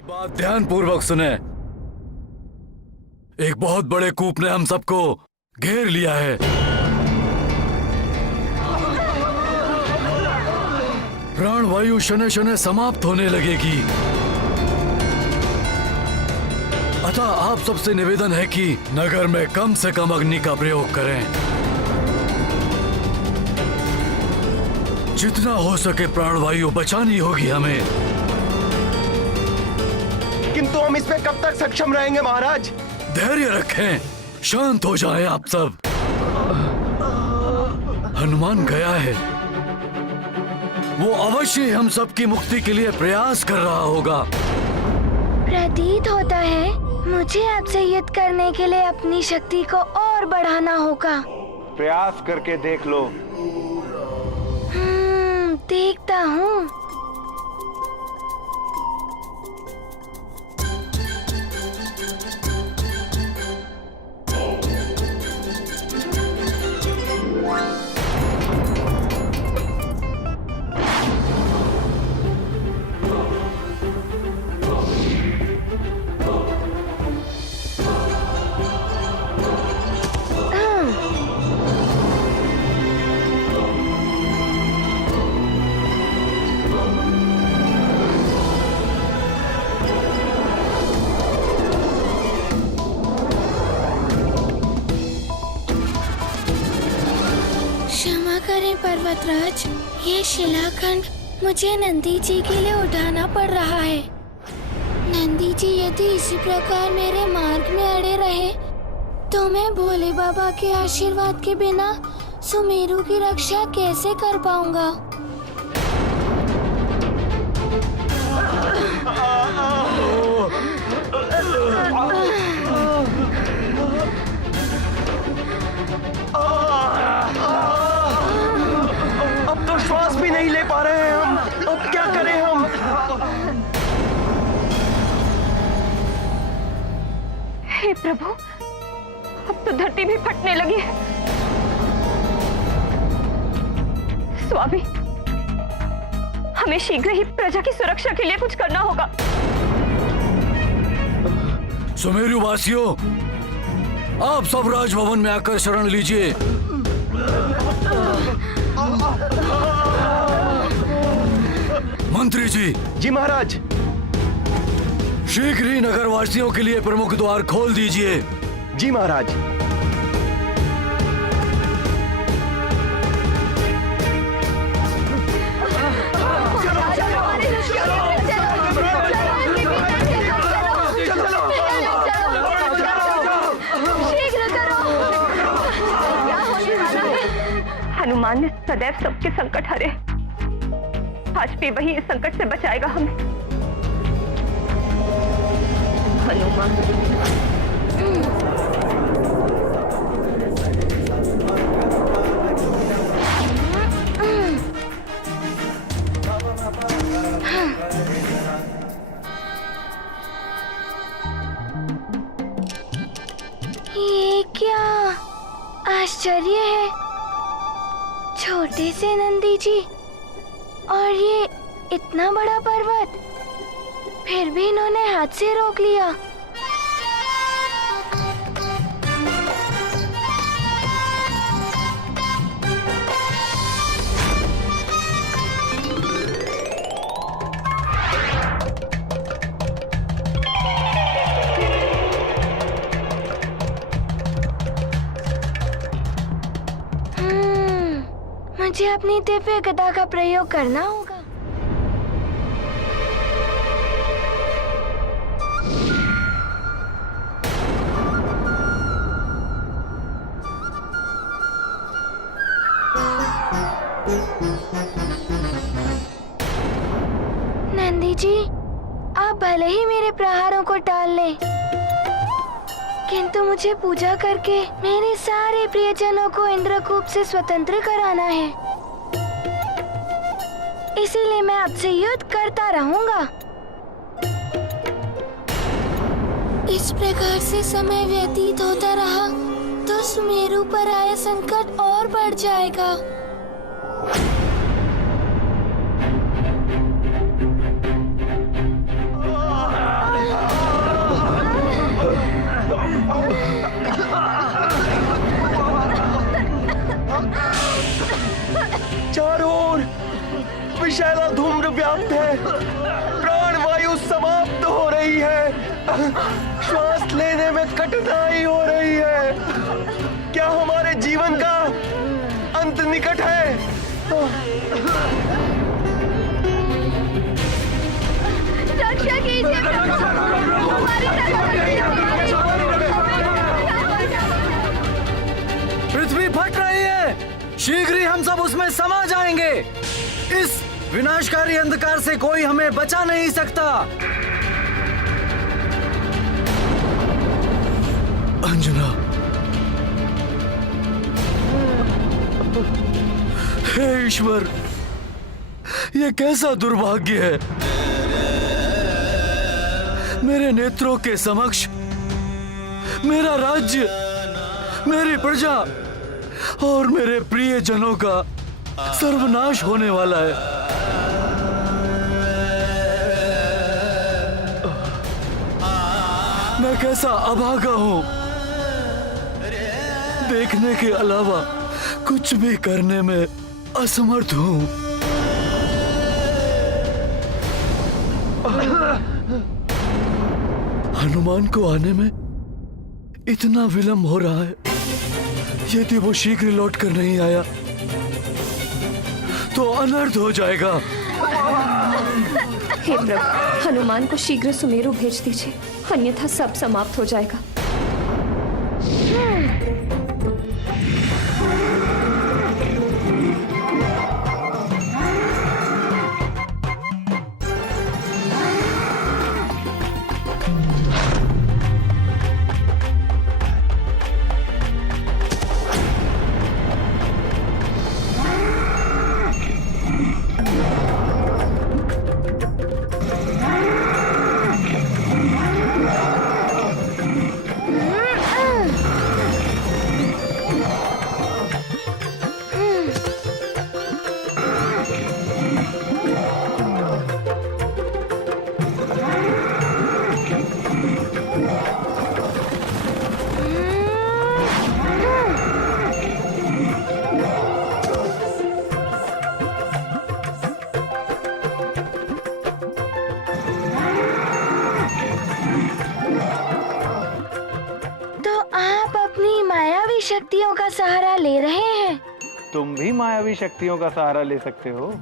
मेरी बात ध्यान पूर्वक सुने। एक बहुत बड़े कूप ने हम सबको घेर लिया है। प्राणवायु शनै शनै समाप्त होने लगेगी। अतः आप सबसे निवेदन है कि नगर में कम से कम अग्नि का प्रयोग करें। जितना हो सके प्राणवायु बचानी होगी हमें। किंतु हम इस पे कब तक सक्षम रहेंगे महाराज? धैर्य रखें, शांत हो जाएं आप सब। हनुमान गया है, वो अवश्य हम सबकी मुक्ति के लिए प्रयास कर रहा होगा। प्रतीत होता है मुझे आपसे युद्ध करने के लिए अपनी शक्ति को और बढ़ाना होगा। प्रयास करके देख लो। देखता हूँ। क्षमा करें पर्वतराज, ये शिलाखंड मुझे नंदी जी के लिए उठाना पड़ रहा है। नंदी जी यदि इसी प्रकार मेरे मार्ग में अड़े रहे तो मैं भोले बाबा के आशीर्वाद के बिना सुमेरु की रक्षा कैसे कर पाऊंगा? अब तो श्वास भी नहीं ले पा रहे हैं हम। अब क्या करें हम? हे प्रभु, अब तो धरती भी फटने लगी है। स्वामी, हमें शीघ्र ही प्रजा की सुरक्षा के लिए कुछ करना होगा। सुमेरु वासियों, आप सब राजभवन में आकर शरण लीजिए। मंत्री जी। जी महाराज। शीघ्र ही नगरवासियों के लिए प्रमुख द्वार खोल दीजिए। जी महाराज। हनुमान ने सदैव सबके संकट हरे। आज भी वही इस संकट से बचाएगा हमें। हनुमान। ये क्या आश्चर्य है, छोटे से नंदी जी और ये इतना बड़ा पर्वत, फिर भी इन्होंने हाथ से रोक लिया। मुझे अपनी दिव्य गदा का प्रयोग करना होगा। नंदी जी, आप भले ही मेरे प्रहारों को टाल लें, किंतु मुझे पूजा करके मेरे सारे प्रियजनों को इंद्रकूप से स्वतंत्र कराना है। इसीलिए मैं आपसे युद्ध करता रहूंगा। इस प्रकार से समय व्यतीत होता रहा तो सुमेरु पर आया संकट और बढ़ जाएगा। चारों ओर विषैला धूम्र व्याप्त है, प्राण वायु समाप्त हो रही है, श्वास लेने में कठिनाई हो रही है। क्या हमारे जीवन का अंत निकट है? रक्षा कीजिए प्रभु, हमारी रक्षा कीजिए। पृथ्वी फट रही है, शीघ्र ही हम सब उसमें समा जाएंगे। इस विनाशकारी अंधकार से कोई हमें बचा नहीं सकता। अंजना, हे ईश्वर, ये कैसा दुर्भाग्य है। मेरे नेत्रों के समक्ष मेरा राज्य, मेरी प्रजा और मेरे प्रियजनों का सर्वनाश होने वाला है। मैं कैसा अभागा हूं, देखने के अलावा कुछ भी करने में असमर्थ हूं। हनुमान को आने में इतना विलंब हो रहा है। यदि वो शीघ्र लौट कर नहीं आया तो अनर्थ हो जाएगा। हे प्रभु, हनुमान को शीघ्र सुमेरु भेज दीजिए, अन्यथा सब समाप्त हो जाएगा। शक्तियों का सहारा ले रहे हैं। तुम भी मायावी शक्तियों का सहारा ले सकते हो।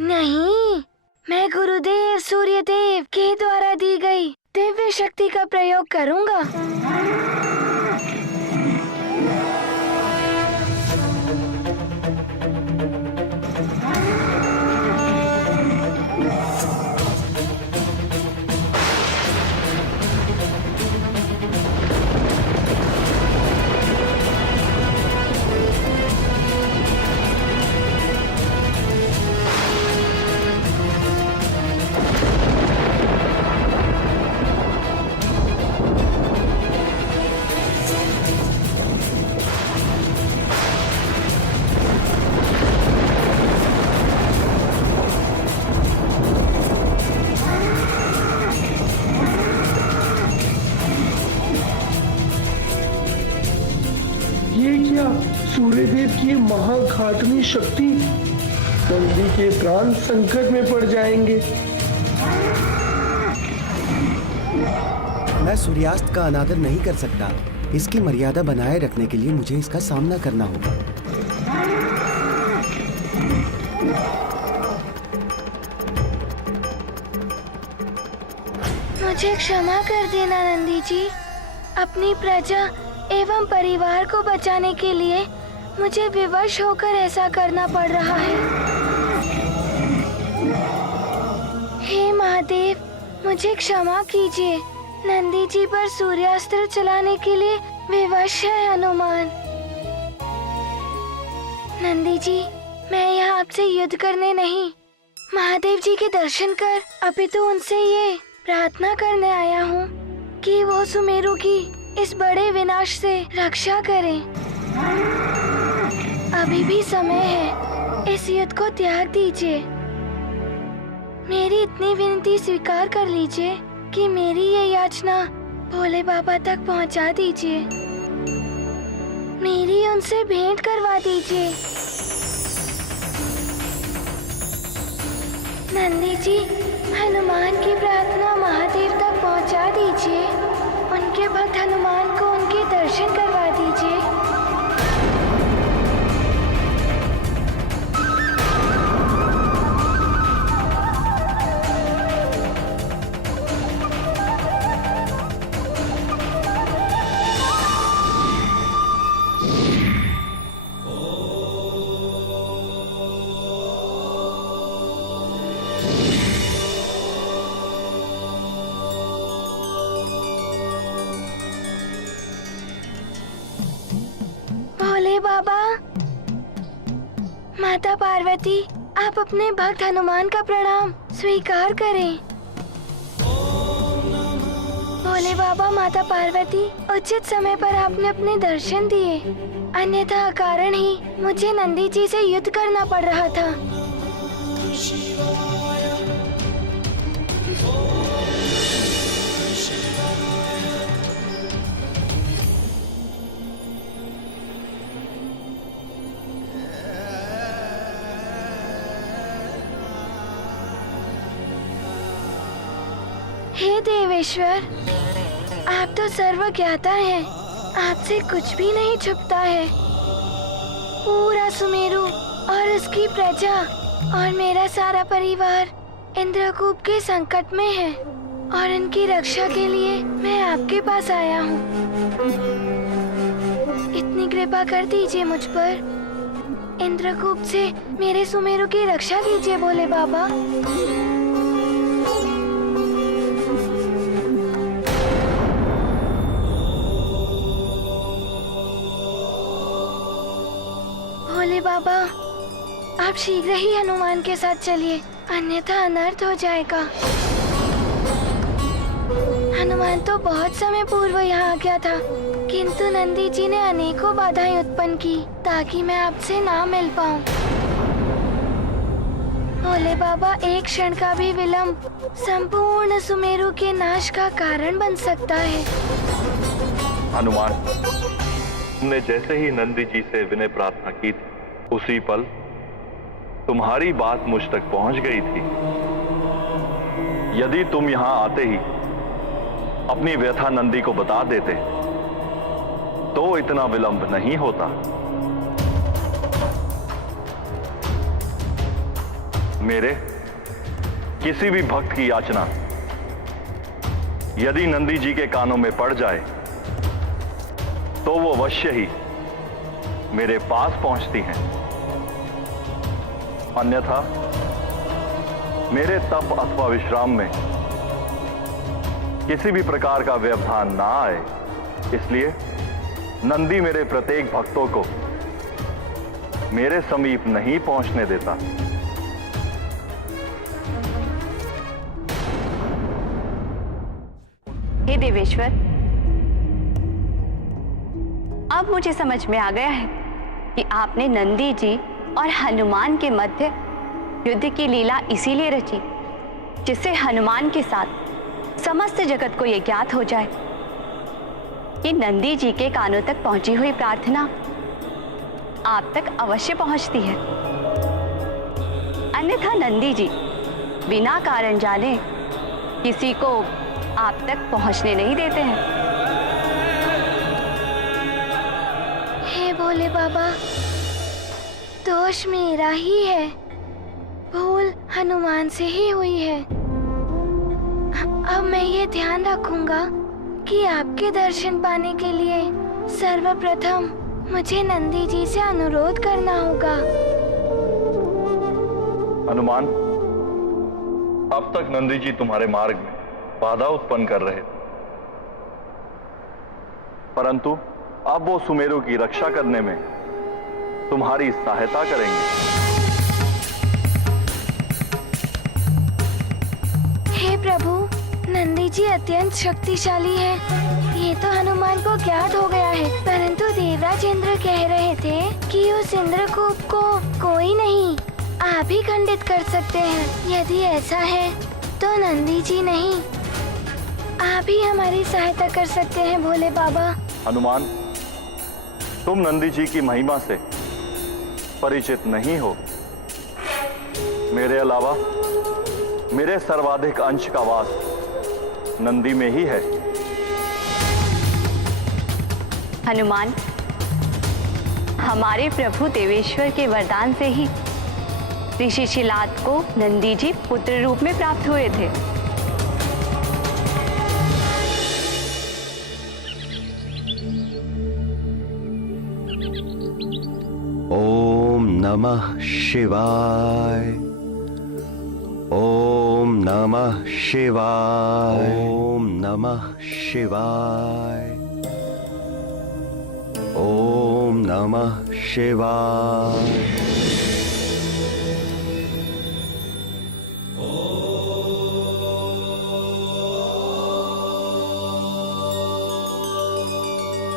नहीं, मैं गुरुदेव सूर्यदेव के द्वारा दी गई दिव्य शक्ति का प्रयोग करूंगा। सूर्यदेव की महाघातनी शक्ति, नंदी के प्राण संकट में पड़ जाएंगे। मैं सूर्यास्त का अनादर नहीं कर सकता। इसकी मर्यादा बनाए रखने के लिए मुझे इसका सामना करना होगा। मुझे क्षमा कर देना नंदी जी। अपनी प्रजा एवं परिवार को बचाने के लिए मुझे विवश होकर ऐसा करना पड़ रहा है। हे महादेव, मुझे क्षमा कीजिए। नंदी जी पर सूर्यास्त्र चलाने के लिए विवश है हनुमान। नंदी जी, मैं यहाँ आपसे युद्ध करने नहीं, महादेव जी के दर्शन कर अपितु उनसे ये प्रार्थना करने आया हूँ कि वो सुमेरु की इस बड़े विनाश से रक्षा करें। अभी भी समय है, इस युद्ध को त्याग दीजिए। मेरी इतनी विनती स्वीकार कर लीजिए कि मेरी ये याचना भोले बाबा तक पहुंचा दीजिए। मेरी उनसे भेंट करवा दीजिए। नंदी जी, हनुमान की प्रार्थना महादेव तक पहुंचा दीजिए। उनके भक्त हनुमान को उनके दर्शन करवा दीजिए। भोले बाबा, माता पार्वती, आप अपने भक्त हनुमान का प्रणाम स्वीकार करें। भोले बाबा, माता पार्वती, उचित समय पर आपने अपने दर्शन दिए, अन्यथा कारण ही मुझे नंदी जी से युद्ध करना पड़ रहा था। हे देवेश्वर, आप तो सर्वज्ञाता हैं, आपसे कुछ भी नहीं छुपता है। पूरा सुमेरु और उसकी प्रजा और मेरा सारा परिवार इंद्रकूप के संकट में है और इनकी रक्षा के लिए मैं आपके पास आया हूँ। इतनी कृपा कर दीजिए मुझ पर। इंद्रकूप से मेरे सुमेरु की रक्षा कीजिए भोले बाबा। भोले बाबा, आप शीघ्र ही हनुमान के साथ चलिए, अन्यथा अनर्थ हो जाएगा। हनुमान तो बहुत समय पूर्व यहाँ आ गया था, किंतु नंदी जी ने अनेकों बाधाएं उत्पन्न की ताकि मैं आपसे ना मिल पाऊँ। भोले बाबा, एक क्षण का भी विलंब संपूर्ण सुमेरु के नाश का कारण बन सकता है। हनुमान, तुमने जैसे ही नंदी जी से विनय प्रार्थना की थी, उसी पल तुम्हारी बात मुझ तक पहुंच गई थी। यदि तुम यहां आते ही अपनी व्यथा नंदी को बता देते तो इतना विलंब नहीं होता। मेरे किसी भी भक्त की याचना यदि नंदी जी के कानों में पड़ जाए तो वो अवश्य ही मेरे पास पहुंचती हैं। अन्यथा मेरे तप अथवा विश्राम में किसी भी प्रकार का व्यवधान ना आए, इसलिए नंदी मेरे प्रत्येक भक्तों को मेरे समीप नहीं पहुंचने देता। हे देवेश्वर, अब मुझे समझ में आ गया है कि आपने नंदी जी और हनुमान के मध्य युद्ध की लीला इसीलिए रची जिससे हनुमान के साथ समस्त जगत को यह ज्ञात हो जाए कि नंदी जी के कानों तक पहुंची हुई प्रार्थना आप तक अवश्य पहुंचती है। अन्यथा नंदी जी बिना कारण जाने किसी को आप तक पहुंचने नहीं देते हैं। हे भोले बाबा, दोष मेरा ही है, भूल हनुमान से ही हुई है। अब मैं ये ध्यान रखूंगा कि आपके दर्शन पाने के लिए सर्वप्रथम मुझे नंदी जी से अनुरोध करना होगा। हनुमान, अब तक नंदी जी तुम्हारे मार्ग में बाधा उत्पन्न कर रहे थे, परंतु अब वो सुमेरु की रक्षा करने में तुम्हारी सहायता करेंगे। हे प्रभु, नंदी जी अत्यंत शक्तिशाली है, ये तो हनुमान को ज्ञात हो गया है, परंतु देवराज इंद्र कह रहे थे कि उस इंद्रकूप को कोई नहीं, आप ही खंडित कर सकते हैं। यदि ऐसा है तो नंदी जी नहीं, आप ही हमारी सहायता कर सकते हैं भोले बाबा। हनुमान, तुम नंदी जी की महिमा से परिचित नहीं हो। मेरे अलावा मेरे सर्वाधिक अंश का वास नंदी में ही है। हनुमान, हमारे प्रभु देवेश्वर के वरदान से ही ऋषि शिलाद को नंदी जी पुत्र रूप में प्राप्त हुए थे। ओम नमः शिवाय। ओम नमः शिवाय। ओम नमः शिवाय। ओम नमः शिवाय।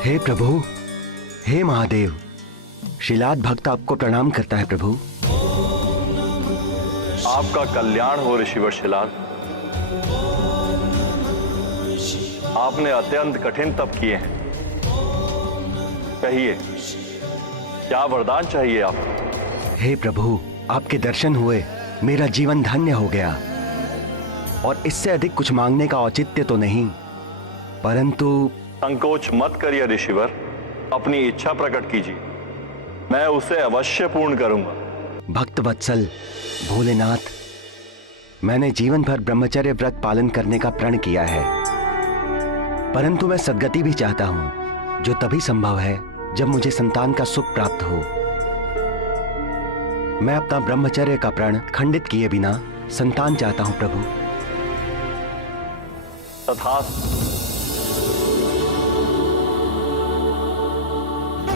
हे प्रभु, हे महादेव, शिलाद भक्त आपको प्रणाम करता है प्रभु। आपका कल्याण हो ऋषिवर शिलाद। आपने अत्यंत कठिन तप किए हैं। कहिए, क्या वरदान चाहिए आपको? हे प्रभु, आपके दर्शन हुए मेरा जीवन धन्य हो गया, और इससे अधिक कुछ मांगने का औचित्य तो नहीं, परंतु संकोच मत करिए ऋषिवर, अपनी इच्छा प्रकट कीजिए, मैं उसे अवश्य पूर्ण करूंगा। भक्त वत्सल भोलेनाथ, मैंने जीवन भर ब्रह्मचर्य व्रत पालन करने का प्रण किया है, परंतु मैं सद्गति भी चाहता हूं, जो तभी संभव है जब मुझे संतान का सुख प्राप्त हो। मैं अपना ब्रह्मचर्य का प्रण खंडित किए बिना संतान चाहता हूं प्रभु। तथास्तु।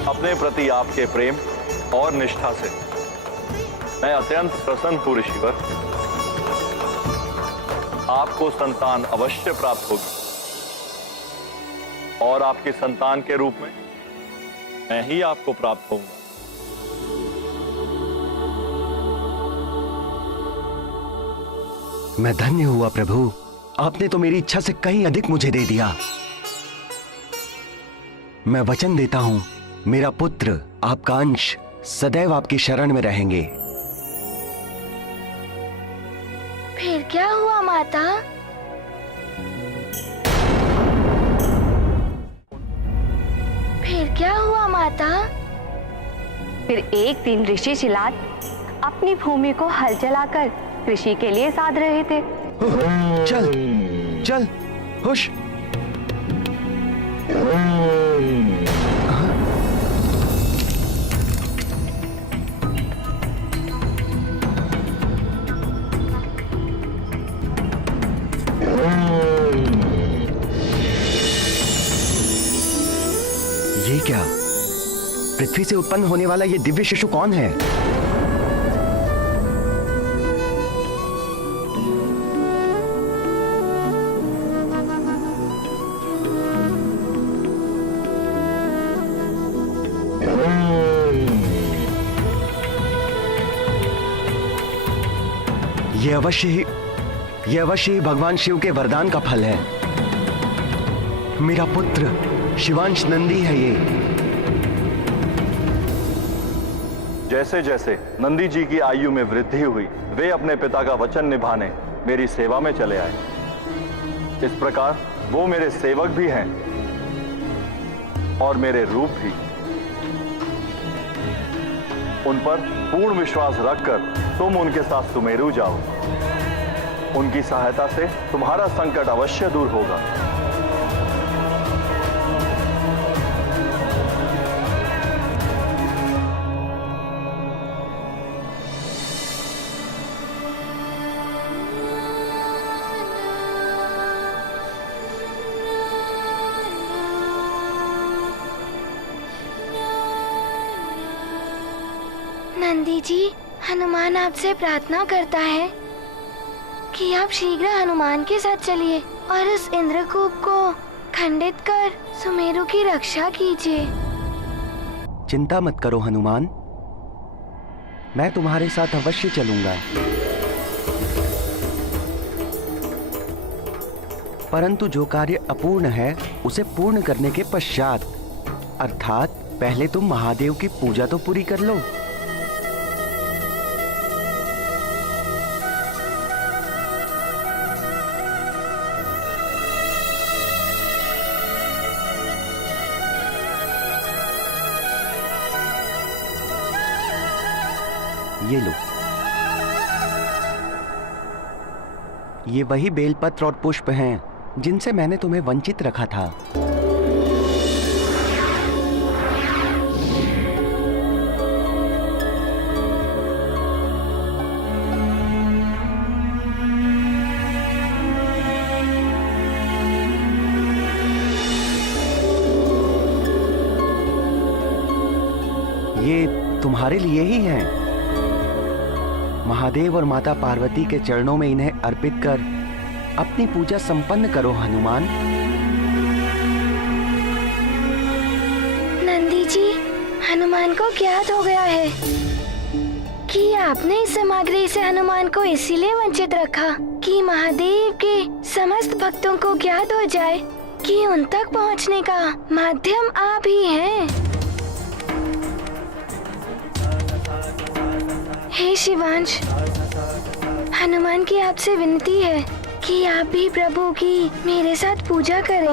अपने प्रति आपके प्रेम और निष्ठा से मैं अत्यंत प्रसन्न हूं ऋषिवर। आपको संतान अवश्य प्राप्त होगी, और आपकी संतान के रूप में मैं ही आपको प्राप्त होऊंगा। मैं धन्य हुआ प्रभु, आपने तो मेरी इच्छा से कहीं अधिक मुझे दे दिया। मैं वचन देता हूं, मेरा पुत्र, आपका अंश सदैव आपकी शरण में रहेंगे। फिर क्या हुआ माता? फिर क्या हुआ माता? फिर एक दिन ऋषि शिलाद अपनी भूमि को हल चलाकर कृषि के लिए साध रहे थे। चल चल, हुश। ये क्या? पृथ्वी से उत्पन्न होने वाला ये दिव्य शिशु कौन है? ये अवश्य ही भगवान शिव के वरदान का फल है। मेरा पुत्र शिवांश नंदी है ये। जैसे जैसे नंदी जी की आयु में वृद्धि हुई, वे अपने पिता का वचन निभाने मेरी सेवा में चले आए। इस प्रकार वो मेरे सेवक भी हैं और मेरे रूप भी। उन पर पूर्ण विश्वास रखकर तुम उनके साथ सुमेरु जाओ। उनकी सहायता से तुम्हारा संकट अवश्य दूर होगा। नंदी जी, हनुमान आपसे प्रार्थना करता है कि आप शीघ्र हनुमान के साथ चलिए और इस इंद्रकूप को खंडित कर सुमेरु की रक्षा कीजिए। चिंता मत करो हनुमान, मैं तुम्हारे साथ अवश्य चलूंगा। परंतु जो कार्य अपूर्ण है उसे पूर्ण करने के पश्चात, अर्थात पहले तुम महादेव की पूजा तो पूरी कर लो। ये लो। ये वही बेलपत्र और पुष्प हैं जिनसे मैंने तुम्हें वंचित रखा था। ये तुम्हारे लिए ही हैं। महादेव और माता पार्वती के चरणों में इन्हें अर्पित कर अपनी पूजा संपन्न करो हनुमान। नंदी जी, हनुमान को ज्ञात हो गया है कि आपने इस सामग्री से हनुमान को इसीलिए वंचित रखा कि महादेव के समस्त भक्तों को ज्ञात हो जाए कि उन तक पहुंचने का माध्यम आप ही हैं। हे शिवांश, हनुमान की आपसे विनती है कि आप भी प्रभु की मेरे साथ पूजा करें।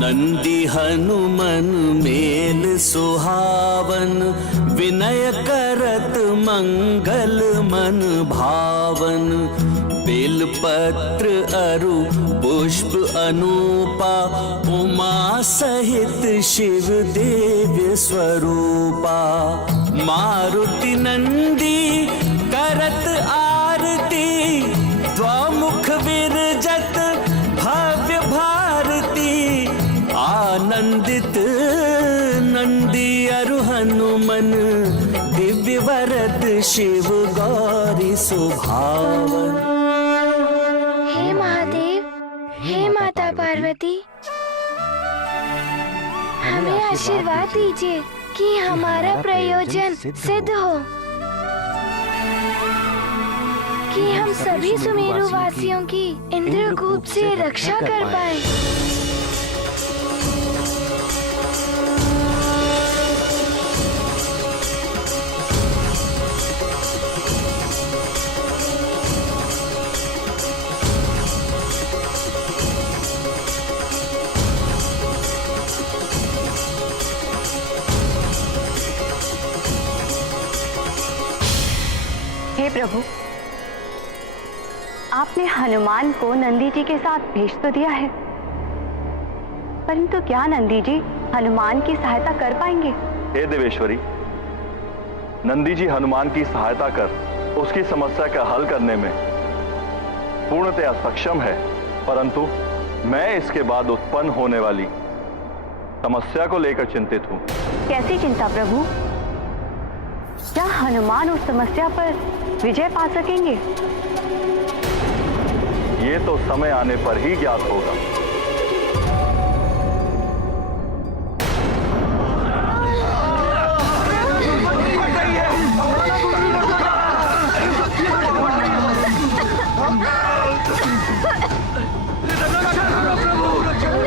नंदी हनुमन मेल सुहावन, विनय करत मंगल मन भावन। बेलपत्र अरु पुष्प अनूपा, उमा सहित शिव देव्य स्वरूपा। मारुति नंदी करत आरती, द्वामुख विरजत भव्य भारती। आनंदित नंदी अरु हनुमन, दिव्य वरद शिव गौरी सुभावन। हे महादेव, हे माता पार्वती, हमें आशीर्वाद दीजिए कि हमारा प्रयोजन सिद्ध हो, कि हम सभी सुमेरु वासियों की इंद्रकूप से रक्षा कर पाए। हे प्रभु, आपने हनुमान को नंदी जी के साथ भेज तो दिया है, परंतु क्या नंदी जी हनुमान की सहायता कर पाएंगे? हे देवेश्वरी, नंदी जी हनुमान की सहायता कर उसकी समस्या का हल करने में पूर्णतया सक्षम है, परंतु मैं इसके बाद उत्पन्न होने वाली समस्या को लेकर चिंतित हूँ। कैसी चिंता प्रभु? क्या हनुमान उस समस्या पर विजय पा सकेंगे? ये तो समय आने पर ही ज्ञात होगा।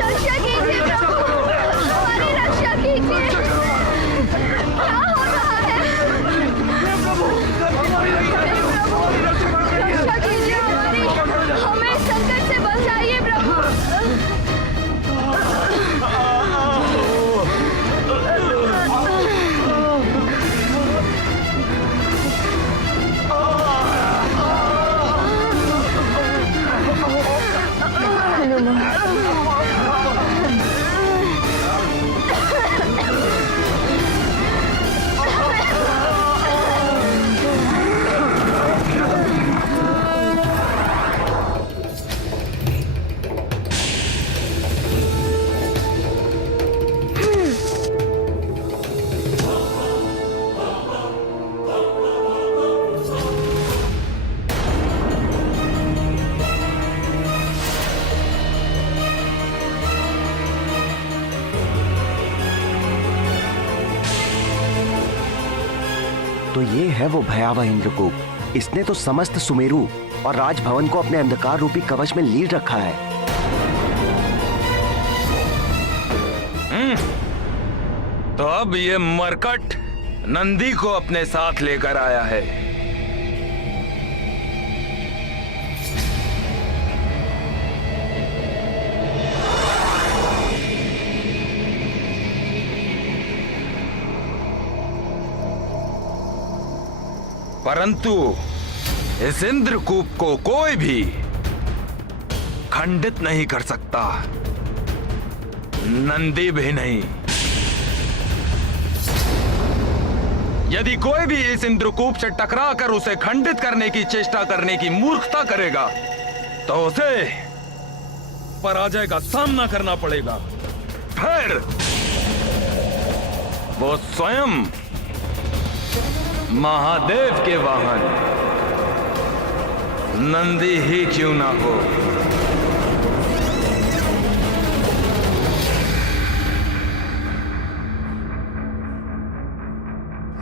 रक्षा कीजिए प्रभु, हमारी रक्षा कीजिए। क्या हो रहा है? रक्षा कीजिए हमारी, हमें संकट से बचाइए प्रभु। तो ये है वो भयावह इंद्रकूप। इसने तो समस्त सुमेरु और राजभवन को अपने अंधकार रूपी कवच में लीड रखा है। तो अब ये मरकट नंदी को अपने साथ लेकर आया है। परंतु इस इंद्रकूप को कोई भी खंडित नहीं कर सकता, नंदी भी नहीं। यदि कोई भी इस इंद्रकूप से टकराकर उसे खंडित करने की चेष्टा करने की मूर्खता करेगा तो उसे पराजय का सामना करना पड़ेगा। फिर वो स्वयं महादेव के वाहन नंदी ही क्यों ना हो।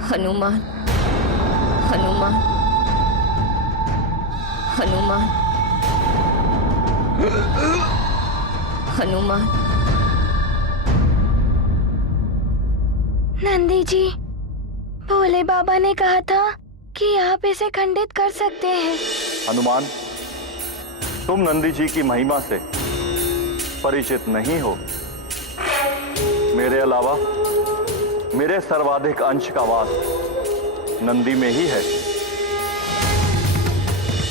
हनुमान, हनुमान, हनुमान, हनुमान। नंदी जी, भोले बाबा ने कहा था कि आप इसे खंडित कर सकते हैं। हनुमान, तुम नंदी जी की महिमा से परिचित नहीं हो। मेरे अलावा मेरे सर्वाधिक अंश का वास नंदी में ही है।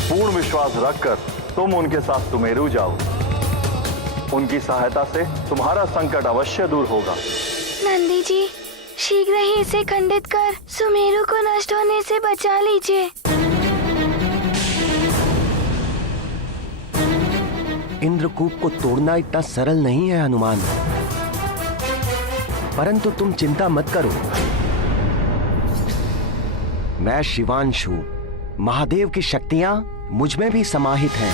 पूर्ण विश्वास रखकर तुम उनके साथ सुमेरु जाओ। उनकी सहायता से तुम्हारा संकट अवश्य दूर होगा। नंदी जी, शीघ्र ही इसे खंडित कर सुमेरु को नष्ट होने से बचा लीजिए। इंद्रकूप को तोड़ना इतना सरल नहीं है हनुमान, परंतु तुम चिंता मत करो। मैं शिवांशु, महादेव की शक्तियां मुझ में भी समाहित हैं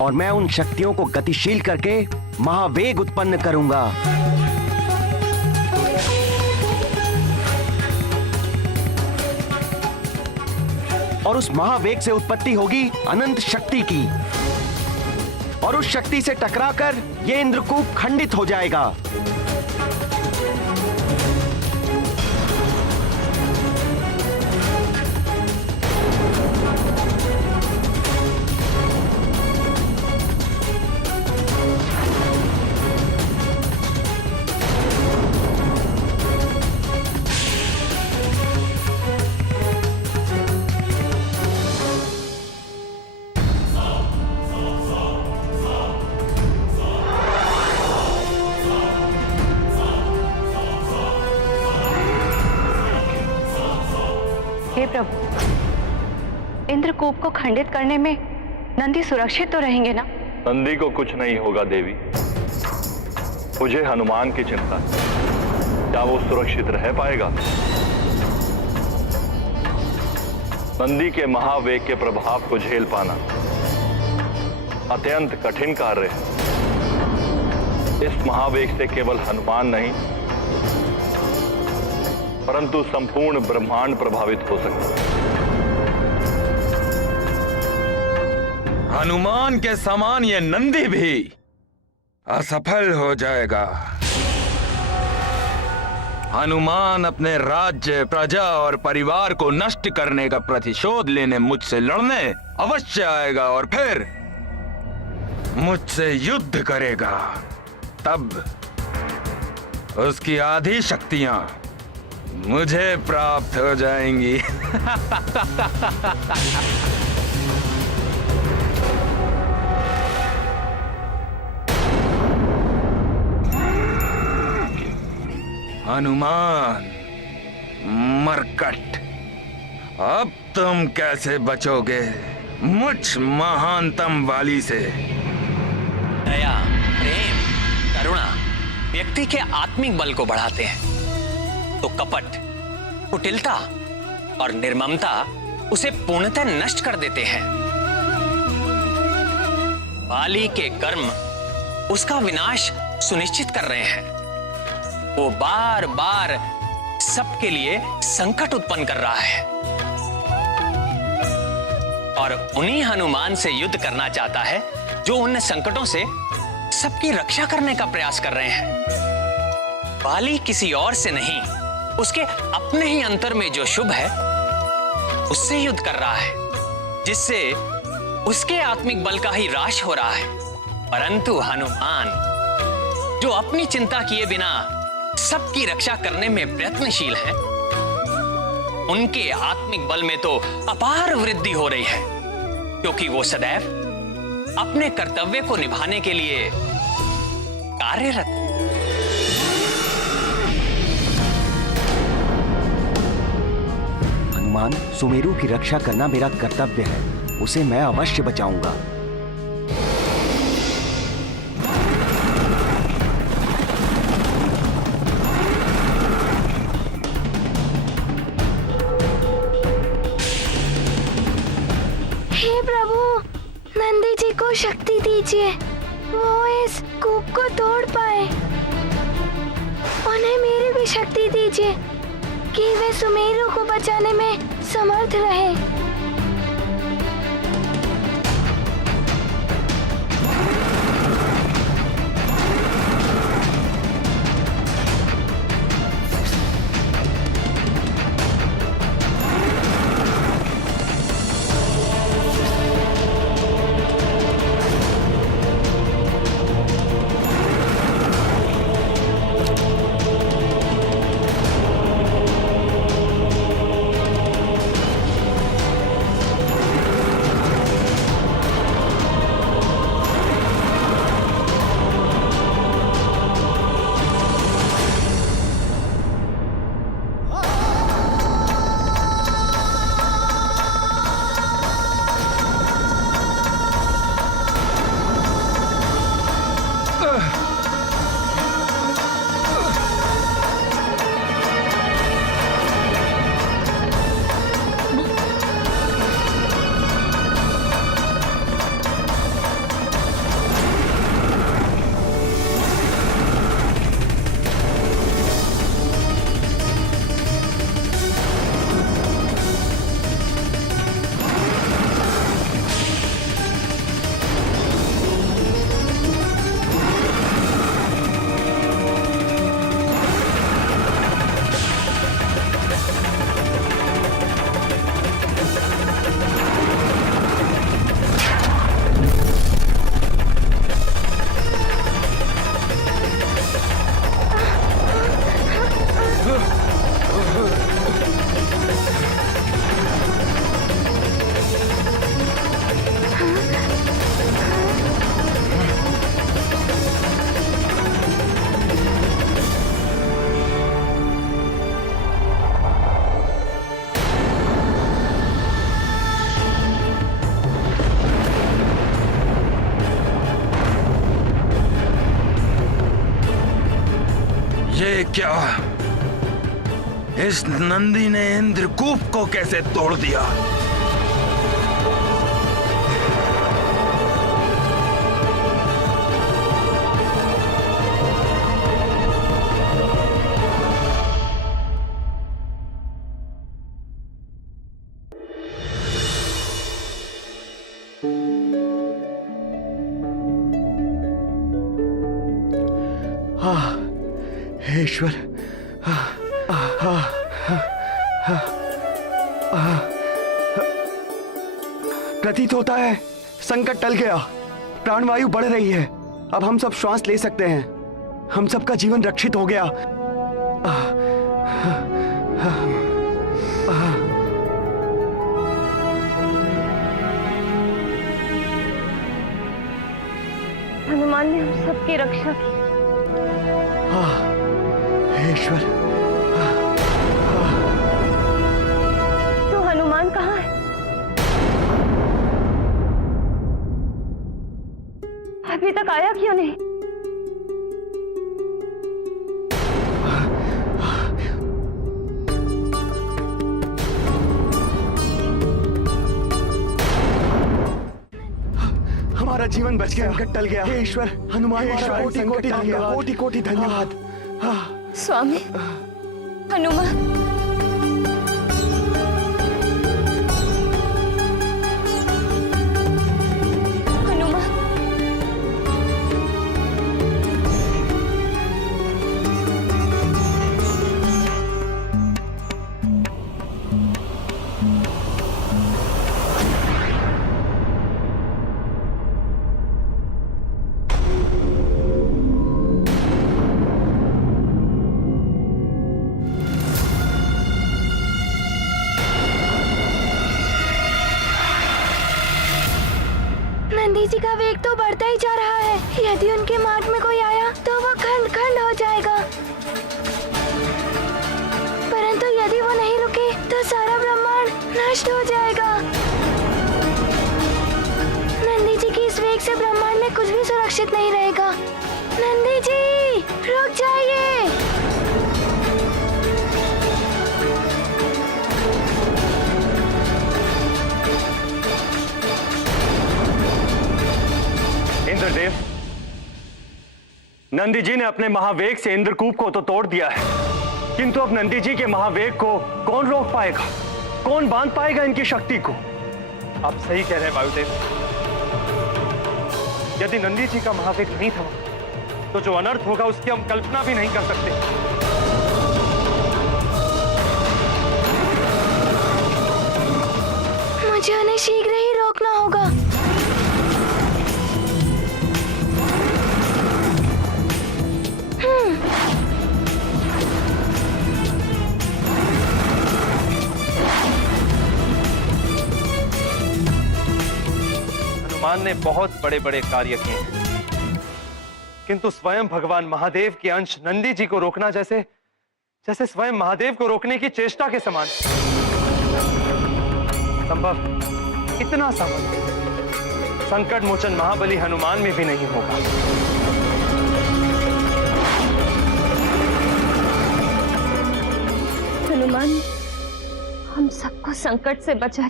और मैं उन शक्तियों को गतिशील करके महावेग उत्पन्न करूंगा। और उस महावेग से उत्पत्ति होगी अनंत शक्ति की, और उस शक्ति से टकराकर ये इंद्रकूप खंडित हो जाएगा। हे प्रभु, इंद्रकूप को खंडित करने में नंदी सुरक्षित तो रहेंगे ना? नंदी को कुछ नहीं होगा देवी। मुझे हनुमान की चिंता है, क्या वो सुरक्षित रह पाएगा? नंदी के महावेग के प्रभाव को झेल पाना अत्यंत कठिन कार्य है। इस महावेग से केवल हनुमान नहीं परंतु संपूर्ण ब्रह्मांड प्रभावित हो सकता है। हनुमान के समान ये नंदी भी असफल हो जाएगा। हनुमान अपने राज्य, प्रजा और परिवार को नष्ट करने का प्रतिशोध लेने मुझसे लड़ने अवश्य आएगा और फिर मुझसे युद्ध करेगा। तब उसकी आधी शक्तियां मुझे प्राप्त हो जाएंगी। हनुमान, मरकट, अब तुम कैसे बचोगे मुझ महानतम वाली से? दया, प्रेम, करुणा व्यक्ति के आत्मिक बल को बढ़ाते हैं, तो कपट, कुटिलता और निर्ममता उसे पूर्णतः नष्ट कर देते हैं। बाली के कर्म उसका विनाश सुनिश्चित कर रहे हैं। वो बार बार सबके लिए संकट उत्पन्न कर रहा है और उन्हीं हनुमान से युद्ध करना चाहता है जो उन संकटों से सबकी रक्षा करने का प्रयास कर रहे हैं। बाली किसी और से नहीं, उसके अपने ही अंतर में जो शुभ है उससे युद्ध कर रहा है, जिससे उसके आत्मिक बल का ही ह्रास हो रहा है। परंतु हनुमान, जो अपनी चिंता किए बिना सबकी रक्षा करने में प्रयत्नशील है, उनके आत्मिक बल में तो अपार वृद्धि हो रही है, क्योंकि वो सदैव अपने कर्तव्य को निभाने के लिए कार्यरत। हनुमान, सुमेरु की रक्षा करना मेरा कर्तव्य है, उसे मैं अवश्य बचाऊंगा। हे प्रभु, नंदी जी को शक्ति दीजिए, वो इस कूप को तोड़ पाए। उन्हें मेरी भी शक्ति दीजिए कि वे सुमेरु को बचाने में समर्थ रहे। ये क्या? इस नंदी ने इंद्रकूप को कैसे तोड़ दिया? हे ईश्वर, प्रतीत होता है संकट टल गया, प्राणवायु बढ़ रही है, अब हम सब श्वास ले सकते हैं, हम सबका जीवन रक्षित हो गया। हनुमान ने हम सबकी रक्षा की। हे ईश्वर, तो हनुमान कहाँ है? अभी तक आया क्यों नहीं? हमारा जीवन बच गया, संकट टल गया। हे ईश्वर, हनुमान कोटि कोटि धन्यवाद। स्वामी हनुमान, नंदी जी का वेग तो बढ़ता ही जा रहा है। यदि उनके मार्ग में कोई आया तो वो खंड खंड हो जाएगा, परंतु यदि वो नहीं रुके तो सारा ब्रह्मांड नष्ट हो जाएगा। नंदी जी की इस वेग से ब्रह्मांड में कुछ भी सुरक्षित नहीं रहेगा। नंदी जी, रुक जाइए। इंद्रदेव, नंदी जी ने अपने महावेग से इंद्रकूप को तो तोड़ दिया है, किंतु अब नंदी जी के महावेग को कौन रोक पाएगा, कौन बांध पाएगा इनकी शक्ति को? आप सही कह रहे हैं वायुदेव। यदि नंदी जी का महावेग नहीं थमा तो जो अनर्थ होगा उसकी हम कल्पना भी नहीं कर सकते। मुझे उन्हें शीघ्र ही रोकना होगा। हनुमान ने बहुत बड़े बड़े कार्य किए हैं, किंतु स्वयं भगवान महादेव के अंश नंदी जी को रोकना जैसे जैसे स्वयं महादेव को रोकने की चेष्टा के समान। संभव इतना सामर्थ्य संकट मोचन महाबली हनुमान में भी नहीं होगा। हनुमान हम सबको संकट से बचा।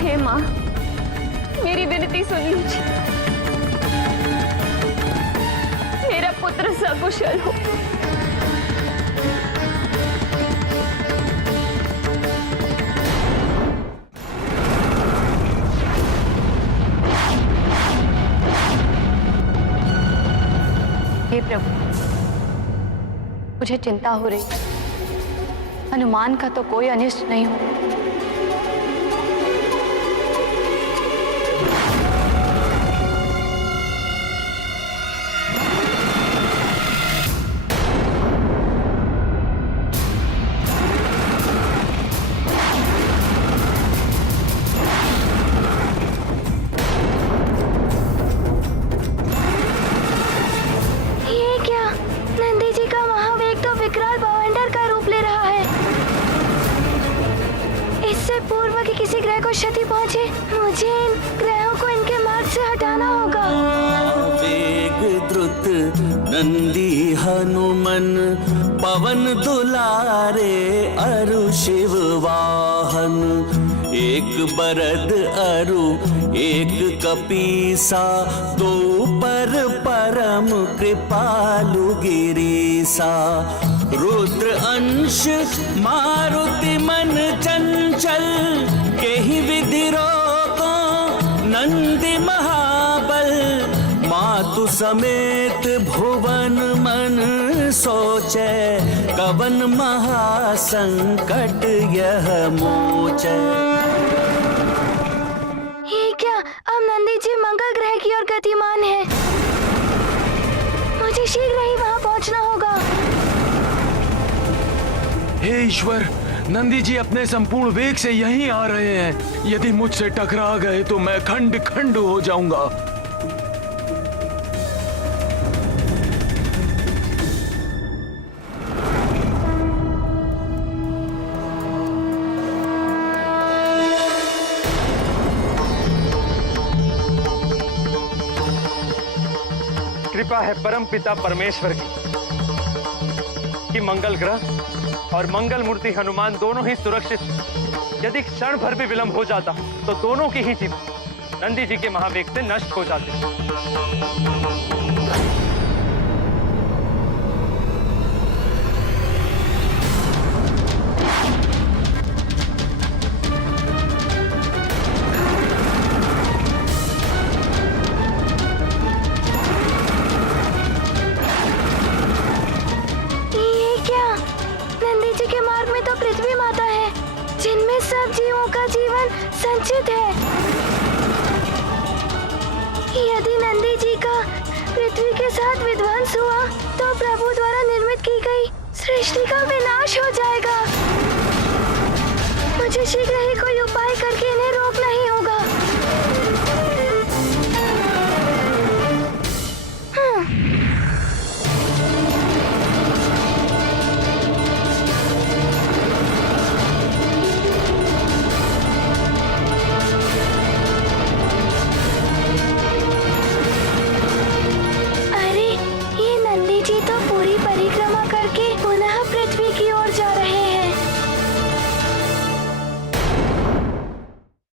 हे माँ, मेरी विनती सुन लीजिए। मेरा पुत्र सकुशल हो। हे प्रभु, मुझे चिंता हो रही। हनुमान का तो कोई अनिष्ट नहीं हो। क्षति पहुंचे, मुझे इन ग्रहों को इनके मार्ग से हटाना होगा। वेग द्रुत नंदी हनुमन पवन दुलारे अरु शिव वाहन। एक बरद अरु एक कपीसा, दो पर परम कृपालु गिरीसा। रुद्र अंश मारुति मन चंचल, केहि विधि रोको नंदी महाबल। मातु समेत भुवन मन सोचे, कवन महासंकट यह मोचे। ये क्या, अब नंदी जी मंगल ग्रह की ओर गतिमान है। मुझे शीघ्र ही वहां पहुंचना होगा। हे ईश्वर, नंदी जी अपने संपूर्ण वेग से यहीं आ रहे हैं। यदि मुझसे टकरा गए तो मैं खंड खंड हो जाऊंगा। कृपा है परम पिता परमेश्वर की कि मंगल ग्रह और मंगल मूर्ति हनुमान दोनों ही सुरक्षित। यदि क्षण भर भी विलंब हो जाता तो दोनों की ही जीवन नंदी जी के महावेग से नष्ट हो जाते। संचित है। यदि नंदी जी का पृथ्वी के साथ विध्वंस हुआ तो प्रभु द्वारा निर्मित की गई सृष्टि का विनाश हो जाएगा। मुझे शीघ्र ही कोई उपाय करके इन्हें रोकना ही होगा। अरे, ये नंदी जी तो पूरी परिक्रमा करके